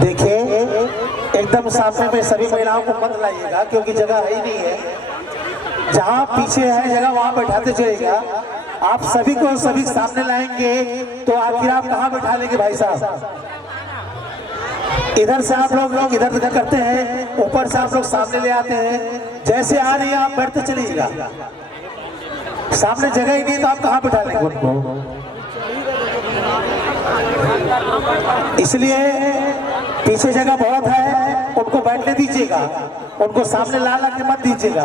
देखिए एकदम सामने में सभी महिलाओं को मत लाइएगा क्योंकि जगह है ही नहीं है। जहाँ पीछे है जगह वहाँ बैठाते चलेगा। आप सभी को सभी सामने लाएंगे तो आखिर आप कहाँ बैठा लेंगे भाई साहब? इधर से आप लोग इधर करते हैं, ऊपर से आप लोग सामने ले आते हैं। जैसे आ रही है आप बैठते चलिएगा। सामने जगह ही नहीं तो आप कहाँ बैठा लेंगे उनको? इसलिए पीछे जगह बहुत है, उनको बैठने दीजिएगा, उनको सामने ला के मत दीजिएगा।